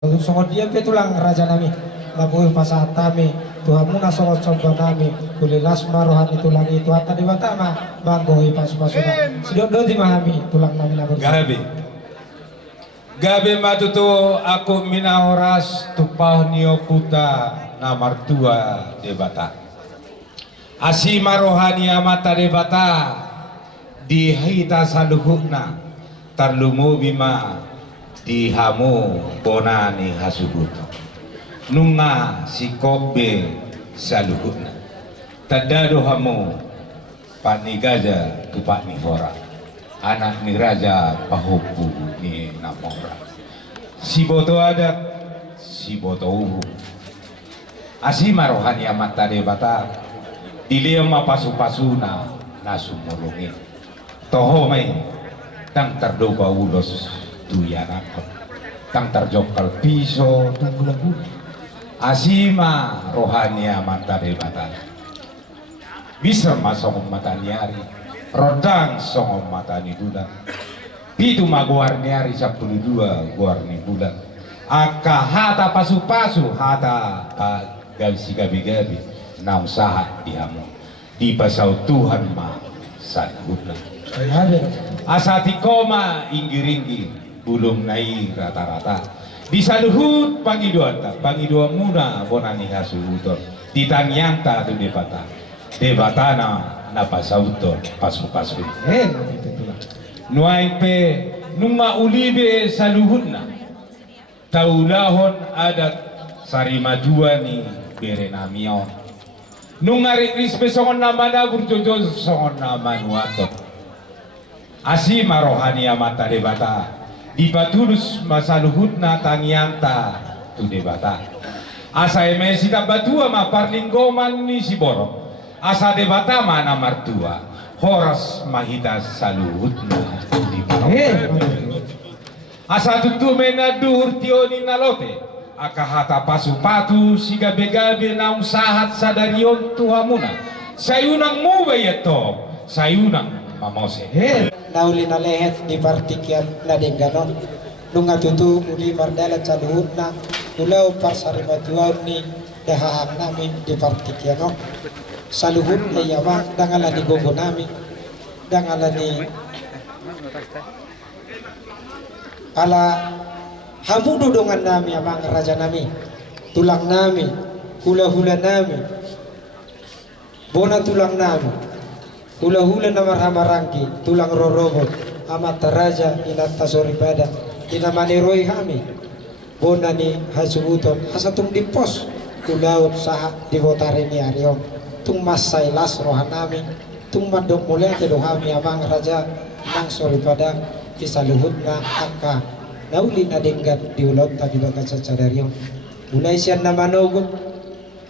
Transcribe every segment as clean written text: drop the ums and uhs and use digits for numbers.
Songo dia ke tulang raja nami labuh pasah tami Tuhan muna songo coba nami kulilas marohan itu lagi Tuhan tadi watama banggohi pasu-pasuna sidok dodi mahami tulang nami labur Gabe matutu aku minaoras tupah nio puta namar tua debata asima rohani amata debata dihita saluhukna tarlumu bima dihamu bonani hasubutu nunga si kobe saluhukna tadado hamu pani gaja tu pak ni hora anak ni raja pahupu ni namora si boto adat si boto uhu asima rohani amata debata dileo mapasu-pasuna nasumulungin toho may tang terdoba ulos tuyanakot tang terjokal piso tang gulabu asima rohani amata debata bisa masong mata niari rodang songom mata ni bulan pitu maguar niari 12 guar ni bulan aka hata pasu-pasu hata gabisi gabi-gabi na usaha dihamu di pasau Tuhan ma sadhutna asati koma inggi-inggi bulung nai rata-rata di saluhut pangidua muna bonani hasuhuton ditanyanta tu debatana napasauton pasu-pasu nuai pe numa ulibe saluhutna taulahon adat sarimadua ni berenamion nungari rispe songon namana burjojo songon nama nuato asima rohani amata debata dipatulus masaluhutna tangianta tu debata asa emesita batua ma parlinggoman ni siboro asa debata mana martua horas mahita saluhutna di asa tutu mena duhur tioni nalote akahata pasu-patu siga begabe na usahat sadarion tuhamuna sayunang mubayato sayunang mamose nauli na lehet di partikian na dengganon nunga tutu muli mardalat saluhutna ulaw parsaribatuan ni dahahang namin di partikiano saluhut na yamang dangala ni gogo namin dangala ni ala hamududungan nami amang raja nami tulang nami hula-hula nami bona tulang nami hula-hula na marhamarangki tulang rorobot amat raja inata soribada inamaniroi kami bona ni hasubuton asatung dipos kulaut saha dibotare ni arion tung masailas rohan nami tung madok mulia kedohami amang raja nang soribada isaluhut na aka nauli na denggat diulot tadi bakat sacadarion mulai sian na manogut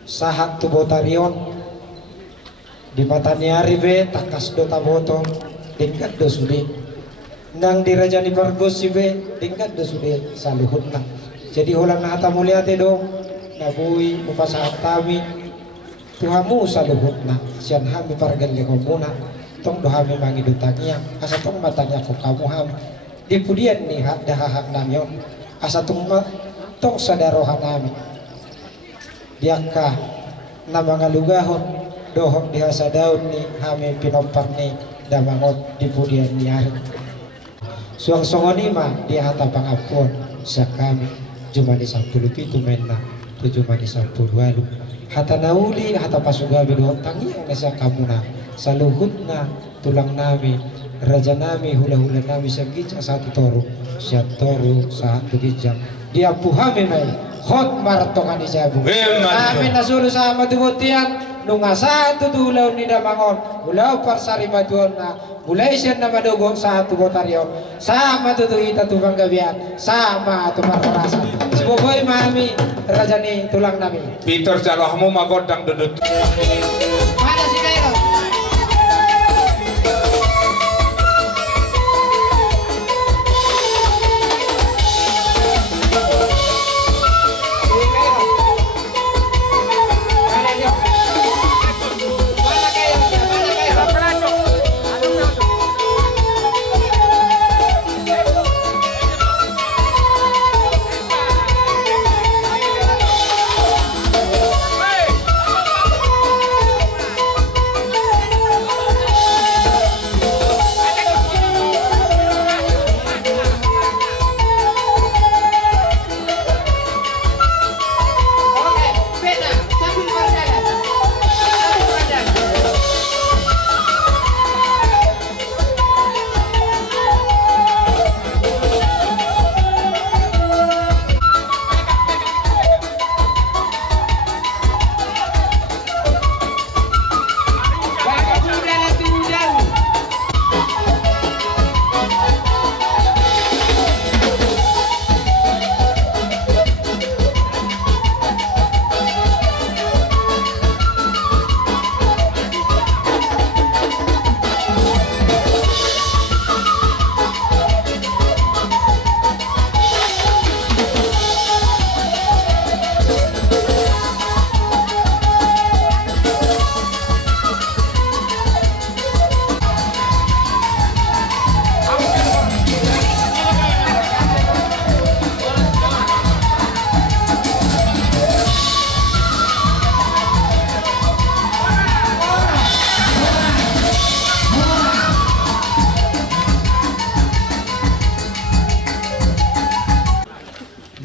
sahat tubotarion di mata niari be takas do tabotong denggat do sude nang dirajani pargos si be denggat do sude saluhut na jadi hulang na hata mulia te do nabui upasahat kami tuhamu saluhut na sian hami pargal lekomuna tong do hami mangidutangiya asa tong matanya ko kamu hami di pudian ni dahahak namyon asa tong sadarohan nami diaka na mga lugahon dohok dihasa daun ni hami pinopar ni damangot di pudian ni ari suang songonima dia hata pangapon sa kami jumani 10 mena tu jumani 10 walu hata nauli hata pasugabi dohok tangiang na sa kamuna saluhut na tulang nami raja nami hula-hula nami sagija satu toru siat toru satu gijang dia puhami mai hot martongan isabu amin nasuru sama dubutian nunga satu dulau ni damangon ulau parsari maduon na mulai siya na madugo satu botaryo sama tutu ita tubang gabian sama tu parkarasa si boboy mami raja ni tulang nami Peter jalahmu magodang dudut mana si kayo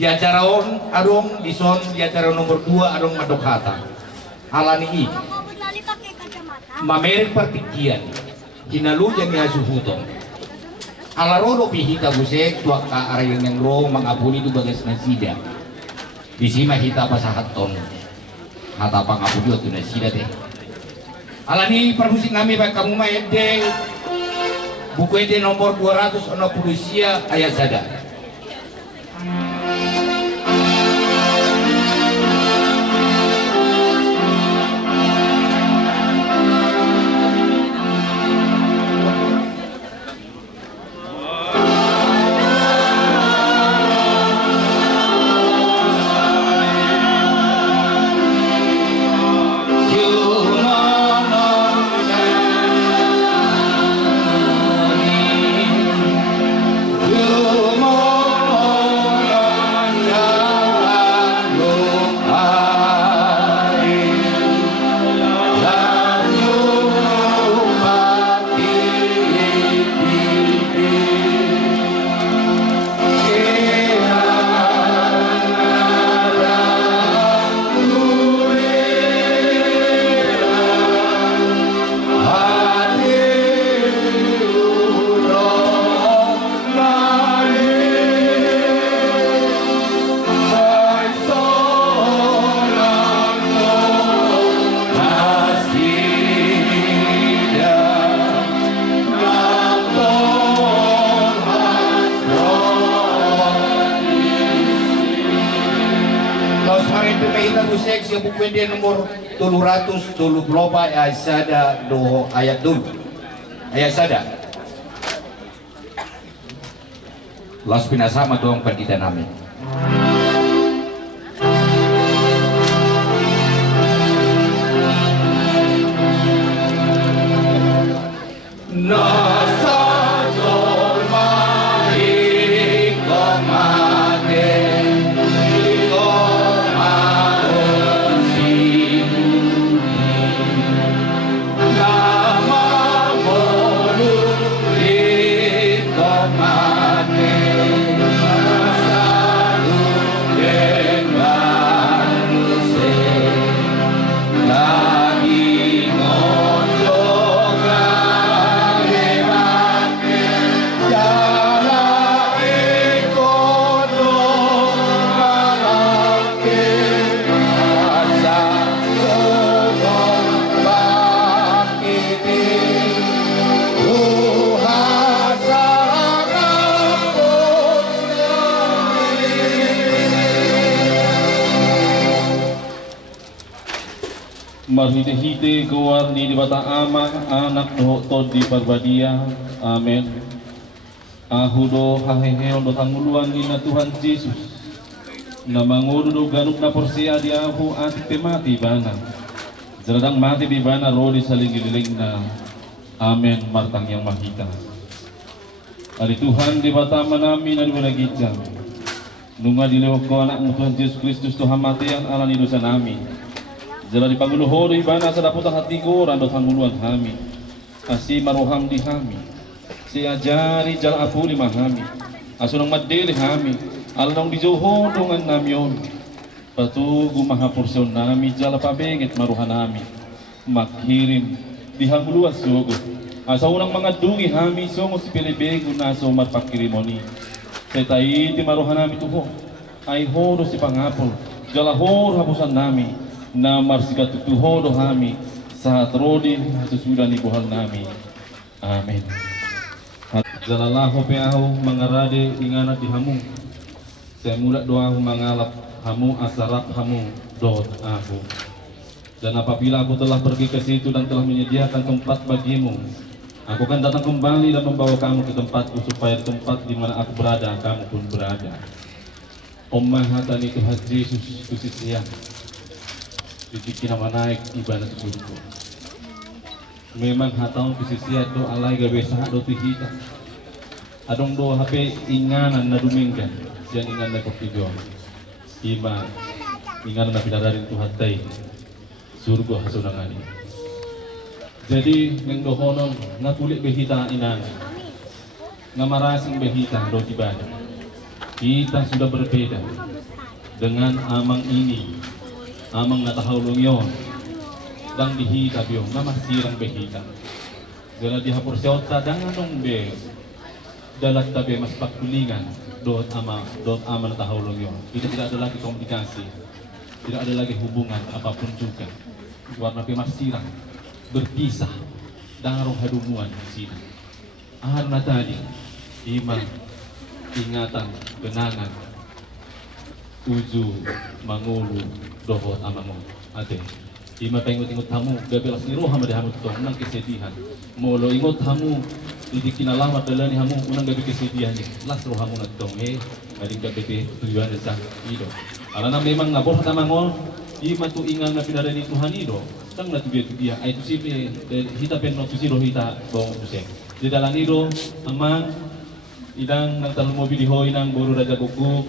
Di acara arong dison di acara nomor 2 arong madok hata. Alani mamerek partikian hinalujan ni asuhutong. Alarolo pihita busek tuak ka arayon yang ro mangapuni tu bagas nasida. Di sima hita pasahaton. Hata pangapuni tu nasida teh. Alani permusik nami pak kamu mah ede. Buku ede nomor 260 sia ayat sada. Bukunya nomor 330 ayat sada do ayat dulu ayat sada las pinasama doang pandita namin nasa Marhite-hite keluar di bata ama anak doh tod di parbadia. Amin. Ahudo haheheo do tanguluan ina Tuhan Yesus. Na mangudo do ganuk na porsia di ahu ati temati bana. Jaradang mati di bana rodi saling-giling na. Amin martang yang mahita. Ari Tuhan di bata manami na diwanagitjang. Nunga dilewak ko anak mo Tuhan Yesus Kristus Tuhan mati yang alani dosa nami. Jala di panguluhoro ibana sa daputan hati ko rando tanguluan kami. Asi maruham di kami. Si ajari jala apuli mahami. Aso nang madili kami. Alanong di johondongan namyon. Patu gumahaporsyon nami jala pabengit maruhan nami. Makhirim di hanguluan sugo. Asa unang mga dungi kami songo si pilibego na so marpakirimoni. Setay ti maruhan nami tuho. Ay horo si pangapol. Jala horo hapusan nami. Na marsika tutuhodo kami sa trodi susudah ni buhal nami. Amin. Jalalaho pe ahu mangarade inganat di hamu. Saya muda doa mangalap hamu asarat hamu dot aku. Dan apabila aku telah pergi ke situ dan telah menyediakan tempat bagimu, aku akan datang kembali dan membawa kamu ke tempatku supaya tempat di mana aku berada kamu pun berada. Ommahatani Tuhan Yesus kusisian. Dibikin nama naik ibadah surga. Memang hataun pisisia do alai gabe saha do tihita. Adong do HP inganan na duminggan. Siang ingan na kopido. Ima inganan na pinadarin Tuhan tay. Surga hasunangani. Jadi yang dohonon ngakulit behita inan. Ngamarasing behita do ibadah. Kita sudah berbeda. dengan amang ini, amang natahulong yon, dang dihita biyo, namasirang behita. Gala dihapur siyota, danganong be, dalat tabi mas pagkulingan, doon ama natahulong yon. Tidak ada lagi komunikasi, tidak ada lagi hubungan apapun juga. Warna pemasirang, berpisah, dangarong hadumuan di sini. Ahal na tadi, imang ingatan, genangan, uju, mangulu, dohot amamu, ate. Ima pengut-ingut hamu, gabelas ni roha madahamu tong nang kesedihan. Molo ingot hamu, di kinalamat dalani hamu unang gabi kesedihan ni. Las roha mu natong ading gabi tujuan sa ido. Alana memang ngabor ta mangol, ima tu ingal na pinarani Tuhan ido. Tang na tubiya ay tu sipi hita pen no tusiro hita bong tusek. Di dalan ido amang idang nagtalong mobil dihoy ng buru raja kukuk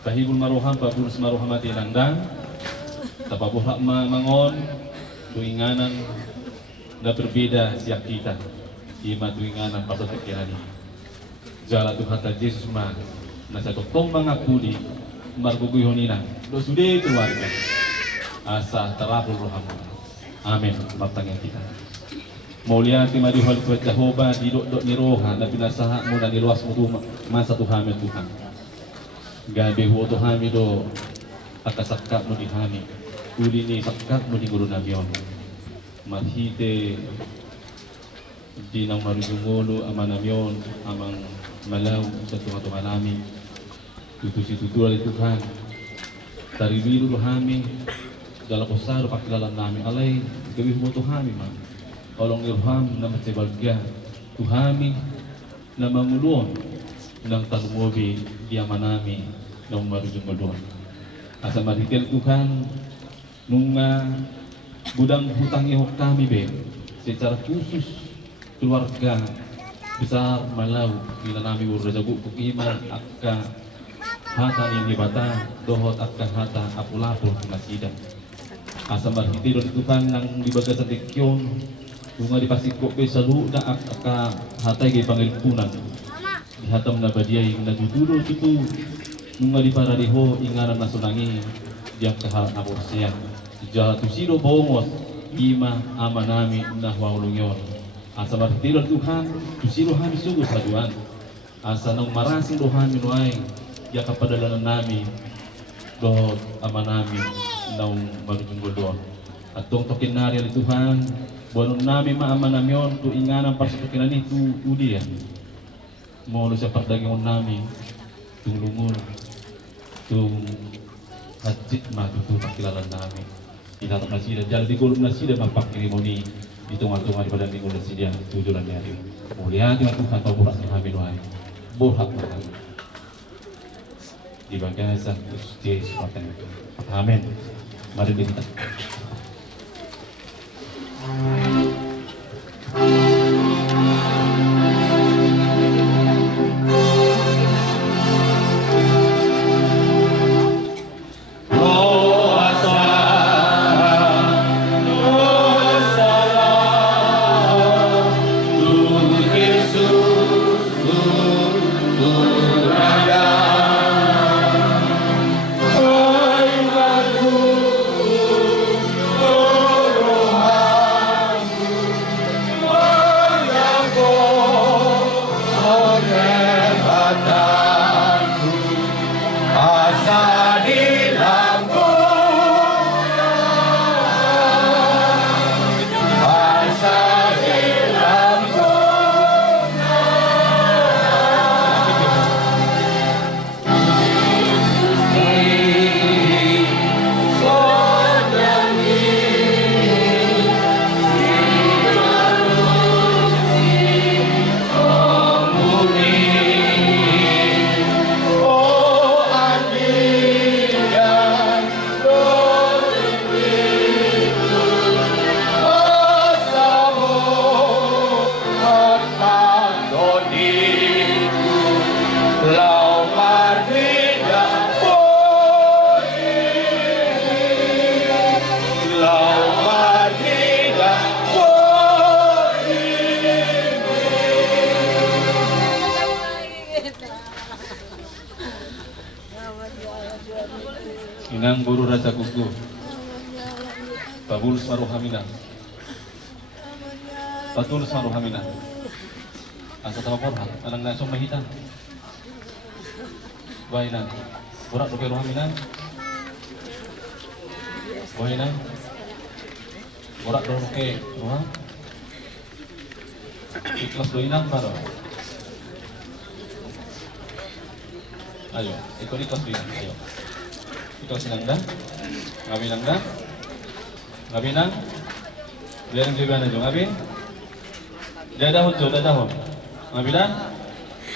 kahibul maruham pabul semaruham mati nangdang tapabuhak mangon tuinganan na berbeda siap kita ima tuinganan pasal sekiranya jala Tuhan ta Yesus ma nasa tong mangakuli marguguyonina do sude keluarga asa terapul rohamu amin bertanya kita Mulia ti madihol ko Jehovah di dok ni roha na pinasaha mo na niluwas mo masa Tuhan Tuhan. Gabi ho Tuhan do akasakka mo di hani. Uli ni sakka mo di guru nabiyon. Mahite di nang marujungolo amanamyon amang malaw sa Tuhan namin. Tutusi-tutu ali Tuhan. Taribiru rohami dalam usaro pakilalan namin alay gabi ho Tuhan man. Olong irham na matibagya tuhami na mangulon ng talumobi di amanami ng marujung malon. Asa maritel Tuhan nung budang hutang ihok kami be secara khusus keluarga besar malau bila nami urjagu kukiman akka hata yang dibata dohot akka hata apulapur kumasidan. Asa maritel Tuhan nang dibaga sa tikyon bunga di pasiko pe salu na aka hatay kay pangilpunan dihatam na badiyay nadudulo itu bunga di paradiho ingaran na sunangi diyak kahal na porsiyan jala tusiro bongos ima ama nami na waulungyon asa martiron Tuhan tusiro hami sugo sa duan asa nang marasing rohami nuay ya kapadalanan nami dohot ama nami nang marujung godon at tong tokin nari ali Tuhan buwan namin maaman namyon tu inganan pasatukinan itu udi ya mau lu siapa dagingon namin tung lungun tung hajit mah tu pakilalan namin kita tak nasi dan jalan di gulung nasi dan mampak kirimoni di tengah-tengah di badan di gulung nasi dia tujuan hari mulia Tuhan Tuhan tahu burak kami doai bohak makan di bagian sah Yesus itu amin mari kita Inang Buru Raja Kuku, Babul Maruhamina, Batul Maruhamina, Asa sama Porha, Anang Nasong Mahita, Bainang, Burak Doke Rohamina, Bainang, Burak Doke Roham, Ikhlas Doinang Paro. Ayo, ikut ikhlas Doinang, ayo. Ikhlas Nangda, Ngabi Nangda, Ngabi Nang, biar juga aja, Ngabi, dadahun, Ngabi Nang,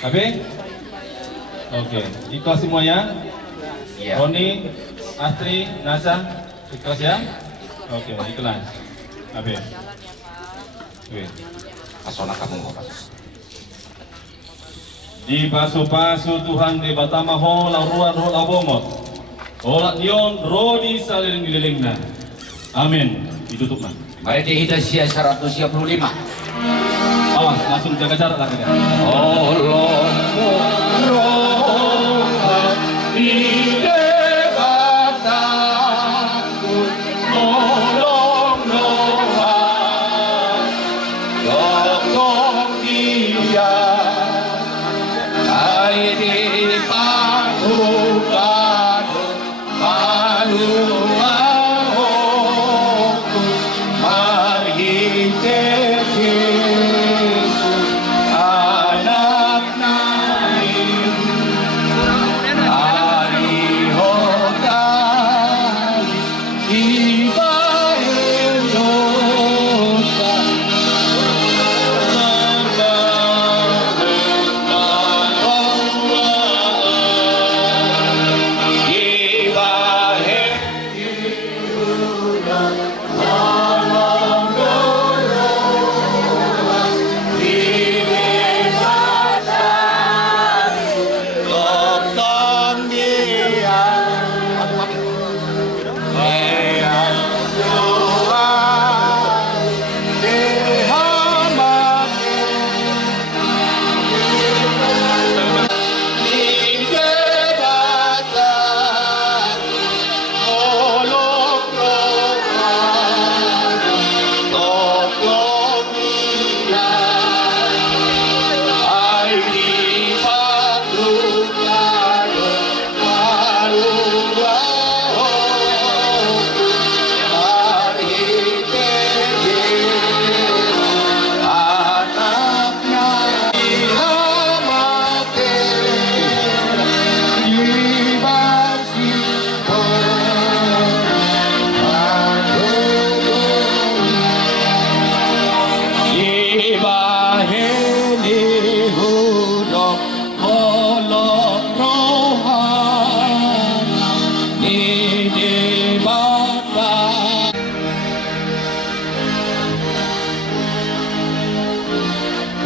Ngabi, oke, ikhlas semua ya, Iya. Roni, Astri, Nasa, ikhlas ya, oke, ikhlas, Ngabi, oke. Asona kamu kok. Di pasu-pasu Tuhan di batamaho lauruan roh labomot. Olat dion rodi saling dililingna. Amin. Ditutupna. Mari dihita sia 135. Awas, langsung jaga jarak lah kita.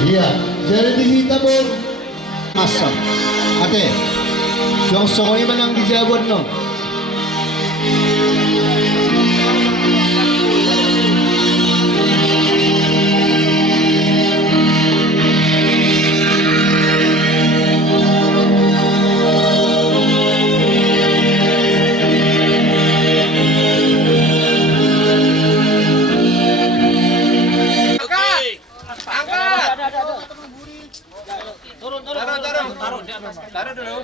Iya, jadi dihita po. Masam. Ate, song-song ini manang dijabon no. Taruh dulu.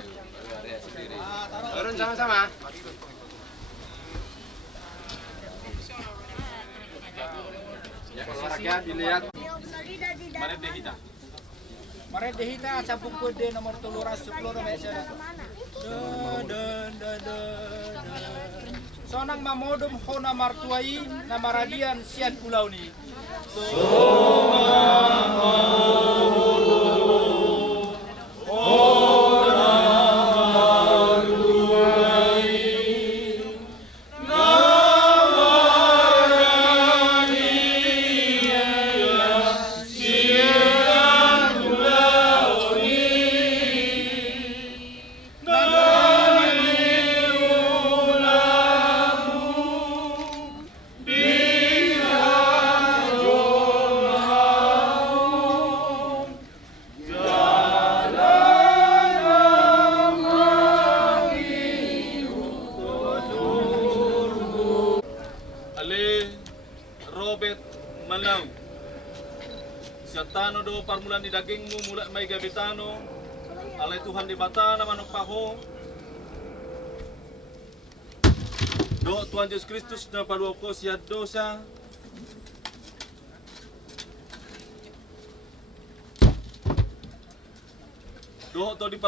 Turun sama-sama. Ya, olahraga dilihat. Mari dihita sabung kode nomor 310 meja. Sonang mamodum hona martuai nama radian sian pulau ni. Walau siatano do parmulan di dagingmu mulai may gabitano alay Tuhan di bata na manok paho do Tuhan Yesus Kristus na paluwa ko siya dosa do to di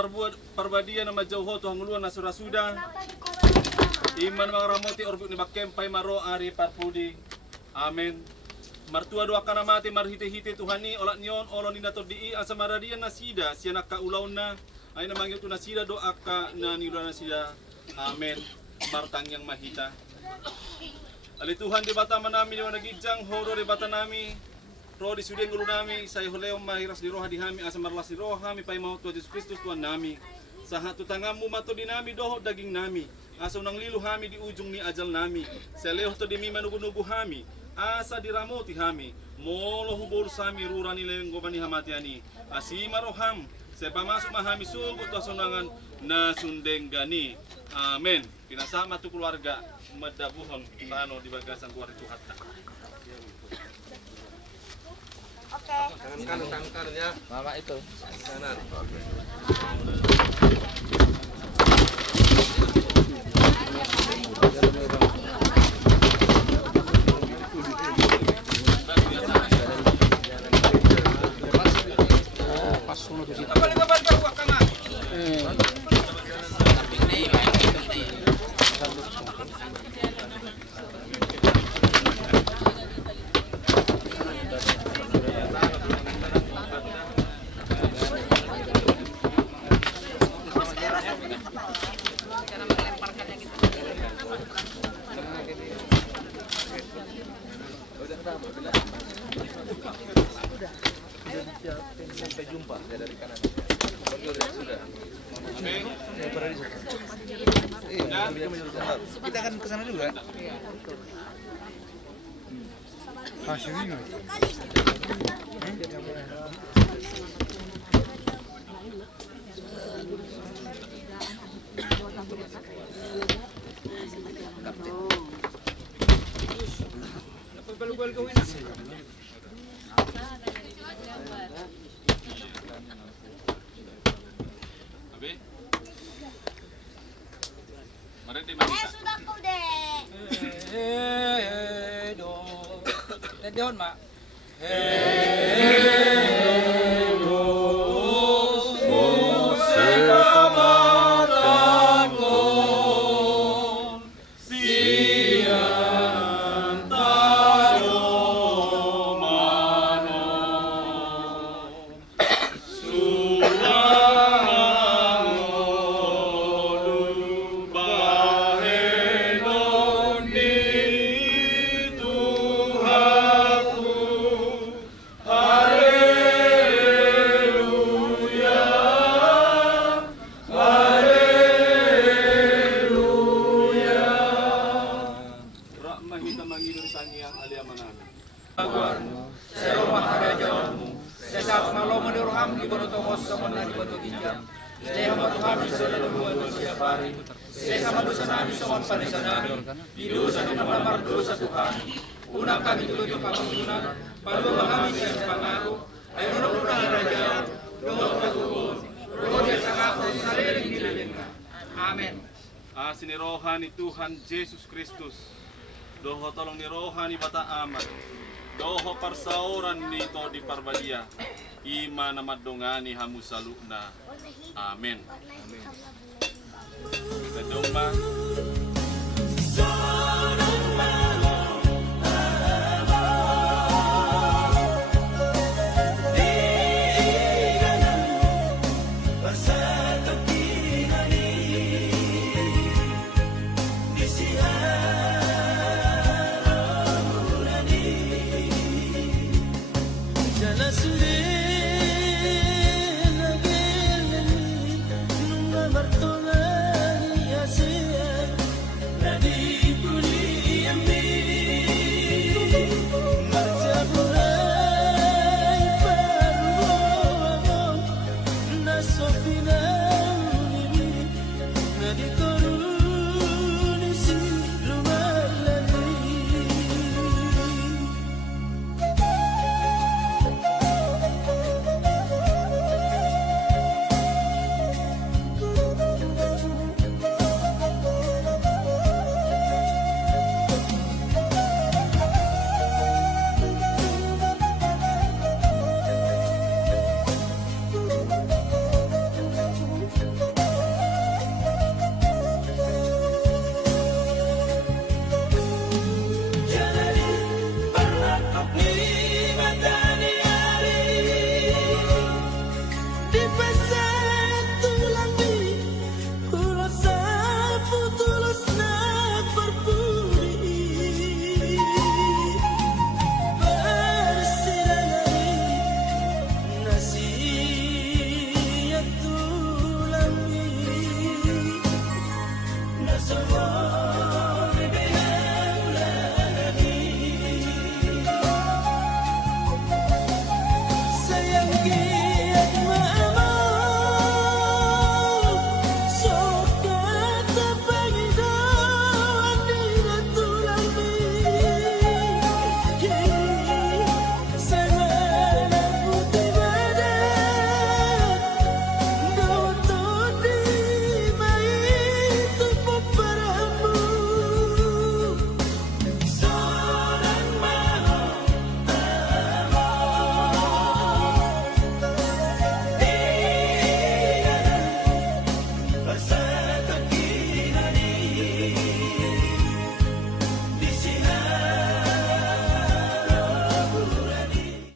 parbadia na majauho Tuhan nguluan na surasuda iman mga ramoti orbuk ni bakempay maro ari parpudi amen. Martua doa kana mati marhite-hite Tuhani olat nyon olon inato di asa maradian nasida siya nakaulaw na ay namangil tu nasida doa ka na niluan nasida amen. Martang yang mahita ali Tuhan di bata manami ni wanagijang horo di bata nami ro di sudeng ulu nami saya holeo mahiras di roha di hami asa marlas di roha mi pay mau Tuhan Yesus Kristus Tuhan nami saha tu tangamu mato di nami doho daging nami asa unang lilu hami di ujung ni ajal nami seleo to di mi manugu-nugu hami asa diramoti hami molo hubul sami rurani lenggo bani hamatiani asima roham sepa masuk mahami sugut wasonangan na sundenggani amen. Pinasama tu keluarga madabuhon tano di bagasan keluarga itu hatta Tangan kanan ya. Mama itu. Kanan. Sampai jumpa dari kanan. Kita akan ke sana juga. Sudah kau deh. Dedon mak. Sini rohani Tuhan Yesus Kristus doho tolong ni rohani bata amat doho parsauran nito di parbadia ima nama dongani hamu salukna amin. Kedoma Allah.